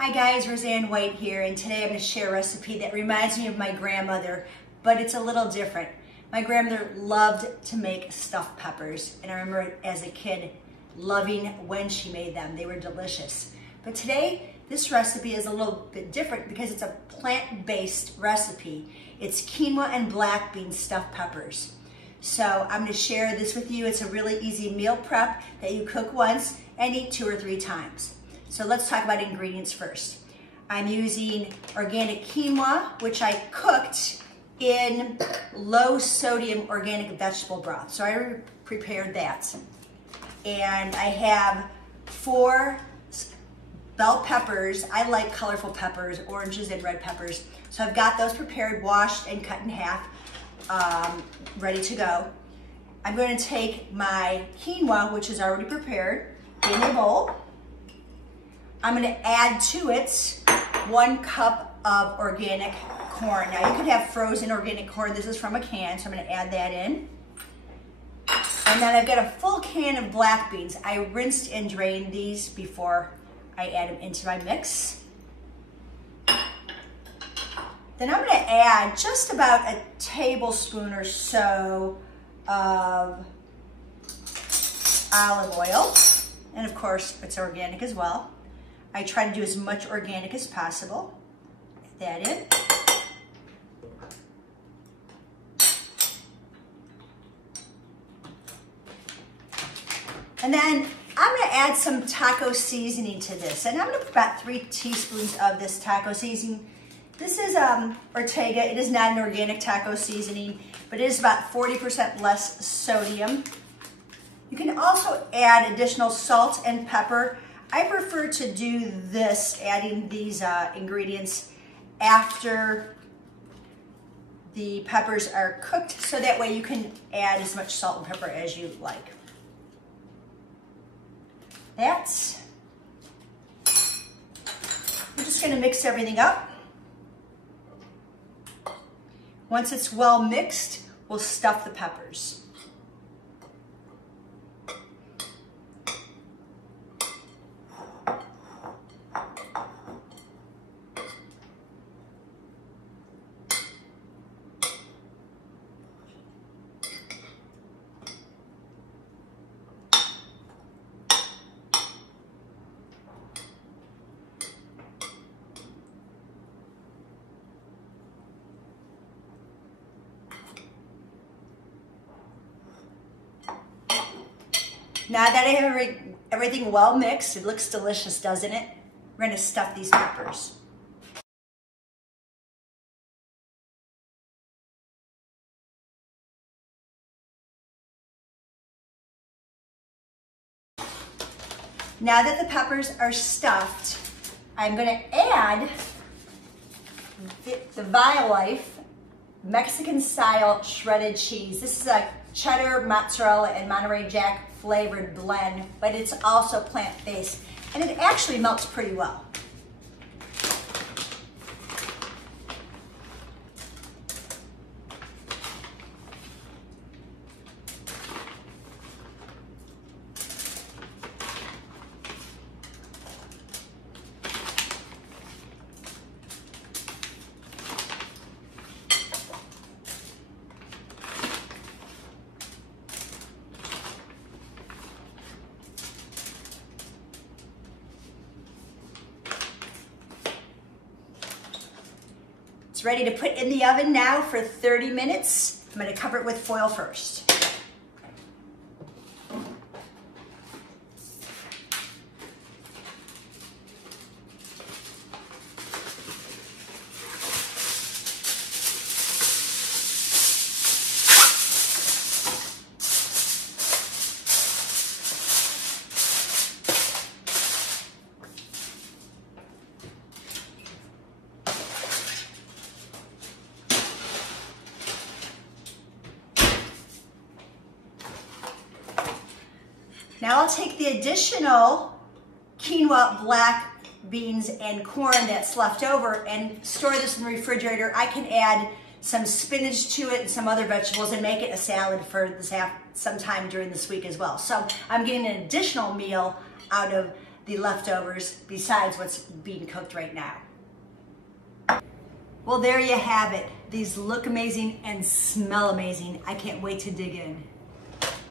Hi guys, Roseanne White here, and today I'm going to share a recipe that reminds me of my grandmother, but it's a little different. My grandmother loved to make stuffed peppers, and I remember as a kid loving when she made them. They were delicious. But today, this recipe is a little bit different because it's a plant-based recipe. It's quinoa and black bean stuffed peppers. So I'm going to share this with you. It's a really easy meal prep that you cook once and eat 2 or 3 times. So let's talk about ingredients first. I'm using organic quinoa, which I cooked in low sodium organic vegetable broth. So I already prepared that. And I have 4 bell peppers. I like colorful peppers, oranges and red peppers. So I've got those prepared, washed and cut in half, ready to go. I'm going to take my quinoa, which is already prepared, in a bowl. I'm going to add to it 1 cup of organic corn. Now you could have frozen organic corn. This is from a can, so I'm going to add that in. And then I've got a full can of black beans. I rinsed and drained these before I add them into my mix. Then I'm going to add just about a tablespoon or so of olive oil. And of course, it's organic as well. I try to do as much organic as possible. Add that in. And then I'm going to add some taco seasoning to this. And I'm going to put about 3 teaspoons of this taco seasoning. This is Ortega. It is not an organic taco seasoning, but it is about 40% less sodium. You can also add additional salt and pepper. I prefer to do this, adding these ingredients after the peppers are cooked, so that way you can add as much salt and pepper as you like. We're just going to mix everything up. Once it's well mixed, we'll stuff the peppers. Now that I have everything well mixed, it looks delicious, doesn't it? We're going to stuff these peppers. Now that the peppers are stuffed, I'm going to add the Violife Mexican style shredded cheese. This is a cheddar, mozzarella, and Monterey Jack flavored blend, but it's also plant-based, and it actually melts pretty well. It's ready to put in the oven now for 30 minutes. I'm going to cover it with foil first. Now I'll take the additional quinoa, black beans, and corn that's left over and store this in the refrigerator. I can add some spinach to it and some other vegetables and make it a salad for this sometime during this week as well. So I'm getting an additional meal out of the leftovers besides what's being cooked right now. Well, there you have it. These look amazing and smell amazing. I can't wait to dig in.